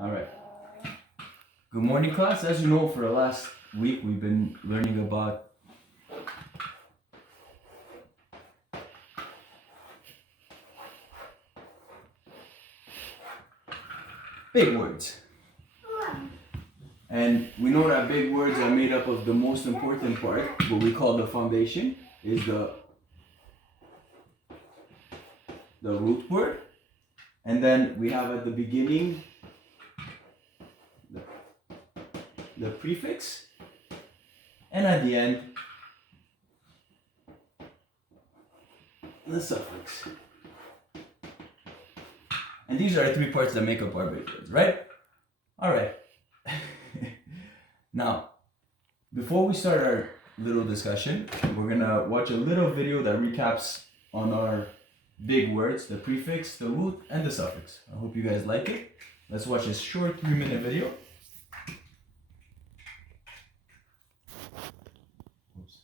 All right. Good morning, class. As you know, for the last week, we've been learning about big words. And we know that big words are made up of the most important part, what we call the foundation, is the root word. And then we have at the beginning the prefix, and at the end the suffix. And these are the three parts that make up our big words, right? All right. Now, before we start our little discussion, we're gonna watch a little video that recaps on our big words, the prefix, the root, and the suffix. I hope you guys like it. Let's watch this short 3-minute video. Oops.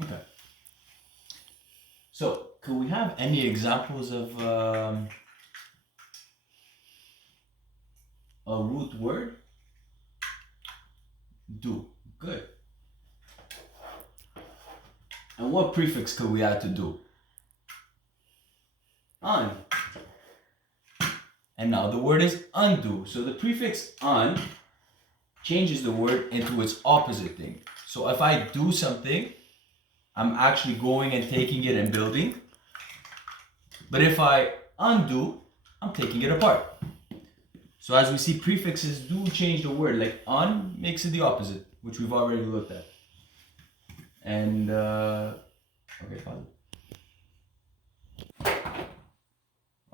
Okay. So, could we have any examples of a root word? Do. Good. And what prefix could we add to do? Un. And now the word is undo. So the prefix un changes the word into its opposite thing. So if I do something, I'm actually going and taking it and building. But if I undo, I'm taking it apart. So as we see, prefixes do change the word. Like un makes it the opposite, which we've already looked at. And okay, fine.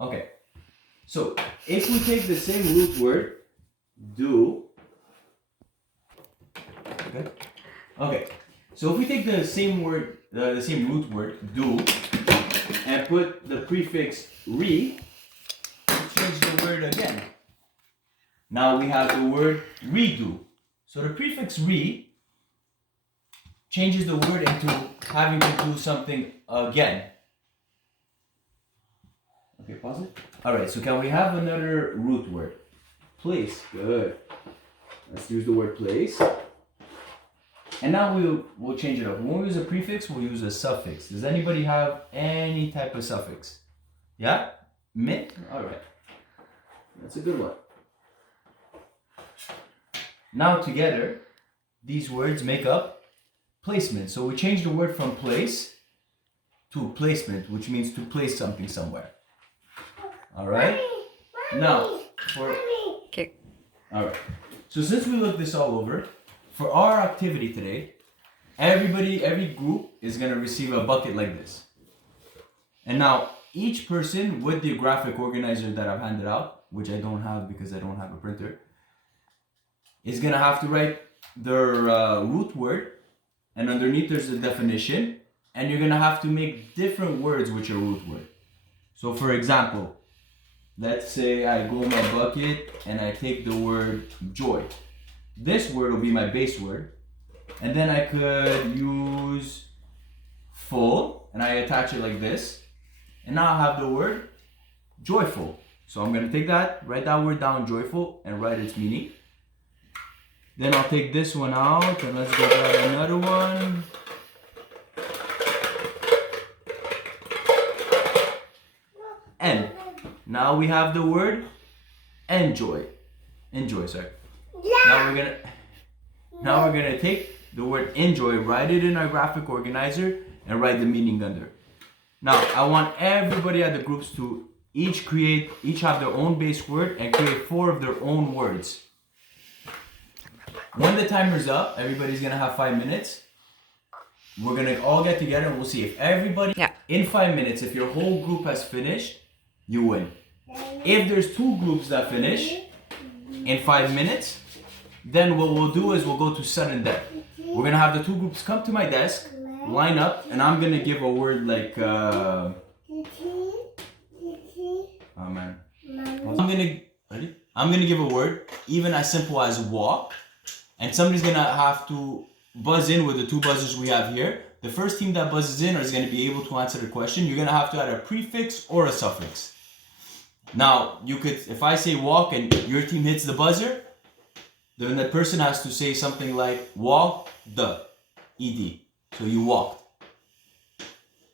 Okay. So if we take the same root word, do. Okay. So if we take the same word, the same root word, do, and put the prefix re, change the word again. Now we have the word redo. So the prefix re changes the word into having to do something again. pause it. All right, so can we have another root word? Place. Good. Let's use the word place. And now we'll change it up. When we use a prefix, we'll use a suffix. Does anybody have any type of suffix? Yeah? Min? All right. That's a good one. Now together, these words make up placement. So we change the word from place to placement, which means to place something somewhere. All right? Now, Okay. All right. So since we looked this all over, for our activity today, every group is going to receive a bucket like this. And now each person with the graphic organizer that I've handed out, which I don't have because I don't have a printer, is going to have to write their root word, and underneath there's the definition, and you're going to have to make different words with your root word. So for example, let's say I go in my bucket and I take the word joy. This word will be my base word. And then I could use full and I attach it like this. And now I have the word joyful. So I'm going to take that, write that word down, joyful, and write its meaning. Then I'll take this one out and let's go grab another one. And now we have the word enjoy. Enjoy, sorry. Now we're gonna take the word enjoy, write it in our graphic organizer, and write the meaning under. Now I want everybody at the groups to each have their own base word and create 4 of their own words. When the timer's up, everybody's gonna have 5 minutes. We're gonna all get together and we'll see if everybody in 5 minutes, if your whole group has finished, you win. If there's 2 groups that finish in 5 minutes, then what we'll do is we'll go to sudden death. We're gonna have the 2 groups come to my desk, line up, and I'm gonna give a word like oh man. I'm gonna give a word even as simple as walk, and somebody's gonna have to buzz in with the 2 buzzers we have here. The first team that buzzes in is gonna be able to answer the question. You're gonna have to add a prefix or a suffix. Now, you could, if I say walk and your team hits the buzzer, then that person has to say something like walk the ed. So you walked.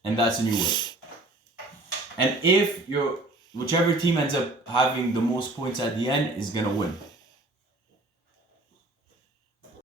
And that's a new word. And if whichever team ends up having the most points at the end is gonna win.